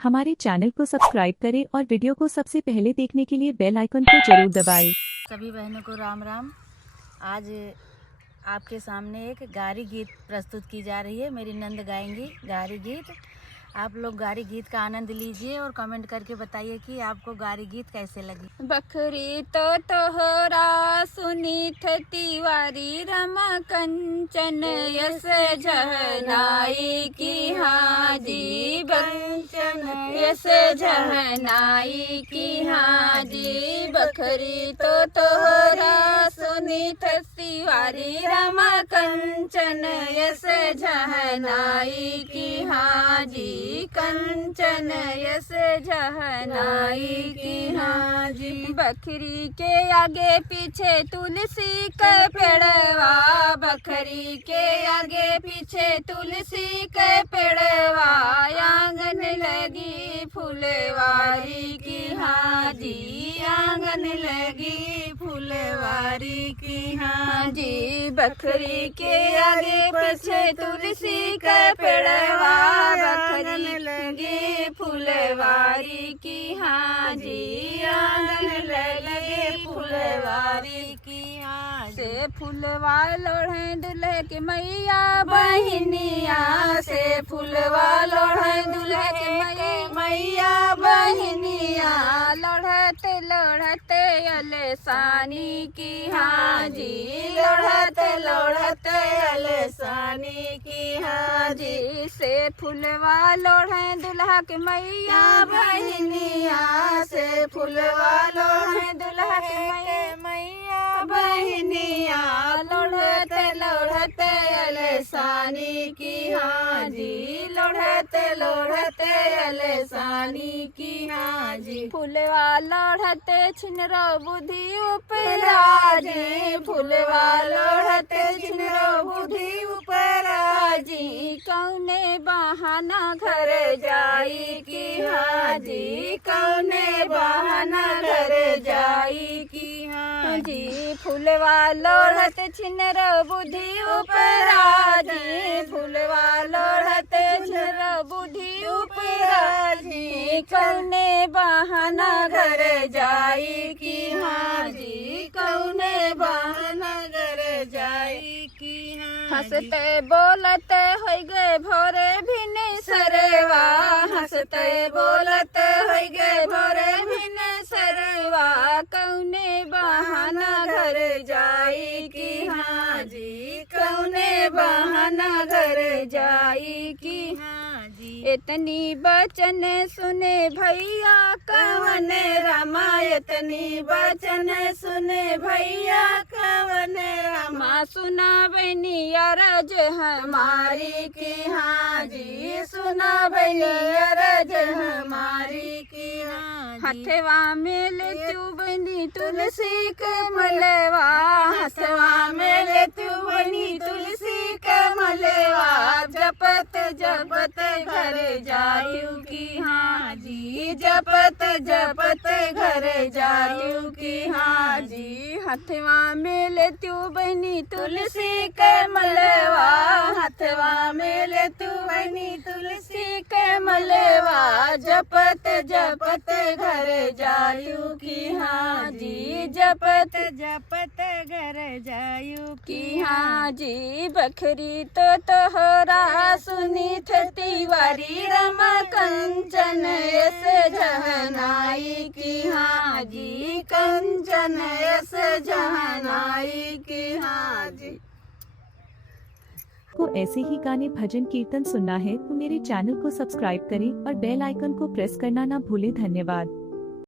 हमारे चैनल को सब्सक्राइब करें और वीडियो को सबसे पहले देखने के लिए बेल आइकन को जरूर दबाएं। सभी बहनों को राम राम। आज आपके सामने एक गारी गीत प्रस्तुत की जा रही है। मेरी नंद गाएंगी गारी गीत। आप लोग गारी गीत का आनंद लीजिए और कमेंट करके बताइए कि आपको गारी गीत कैसे लगी। बकरी तो तोहरा सुनीत तिवारी रमा कंचन यस जहनाई की हाजी कंचन यस जहनाई की हाजी। बकरी तो तोहरा सुनीत तिवारी रमा कंचन यस जहनाई की हाजी कंचन यस जहनाई की हाजी। बकरी के आगे पीछे तुलसी के पेड़वा बकरी के आगे पीछे तुलसी के पेड़वा आंगन लगी फुलवारी की हाजी आंगन लगी फुलवारी की हाजी। बकरी के आगे पीछे तुलसी के पेड़वा बकरी लगी फुलवारी की हाजी आंगन लगी फुलवारी की हाजी। से फुलवा लोढ़े दुल्हे के मैया बहनिया से फुलवा लोढ़े दुल्हे के मैया बहनिया लोढ़ते लोढ़ते अलसानी की हाजी लोढ़ते लोढ़ते अलसानी की हाजी। से फुलवा लोढ़े दुल्हा के मैया बहनिया से फुलवा लोढ़े दुल्हा के मैया बहनिया लोढ़ते लोढ़ते अलसानी की हाजी लोढ़ते लोढ़ते अलसानी की हाजी। फुलवा लोढ़ते छिनरो बुद्धि उपराजी फुलवा लोढ़ते छिनरो बुद्धि उपराजी। कौने बहाना घर जाई की हाजी कौने बहाना घर जाई की हाजी। फुलवा लोढ़ते छिनरो बुद्धि उपराजी फुलवा लोढ़ते छिनरो बुद्धि उपराजी। कौने बहाना घर जाई की हाजी कौने बहाना घर जाई की हाजी। हंसते बोलते हो गए भोरे भिने सरवा हंसते बोलते हो गए भोरे भिने सरवा। कौने बहाना घर जाई की हाजी कौने बहाना घर जाई की हाजी। इतनी बचन सुने भैया कवन रामा इतनी बचन सुने भैया कवन रामा। सुना बनी अरज हमारी की हाजी सुना बनी अरज हमारी की हाजी। हथवा में ले तू बनी तुलसी के मलवा हथवा में ले तू बनी तुलसी के मलवा। जपत जपत घर जायू की हाजी जपत जपत घर जायू की हाजी। हथवा में ले तू बनी तुलसी के मलवा हथवा में ले तू बनी तुलसी के मलवा। जपत जपत घर जायू की हाजी जपत जपत घर जायू की हाजी। बकरी तो तोहरा सुनीत तिवारी रमा कंचन यस जहनाई की हाजी कंचन यस जहनाई की हाजी। को ऐसे ही गाने भजन कीर्तन सुनना है तो मेरे चैनल को सब्सक्राइब करें और बेल आइकन को प्रेस करना ना भूलें। धन्यवाद।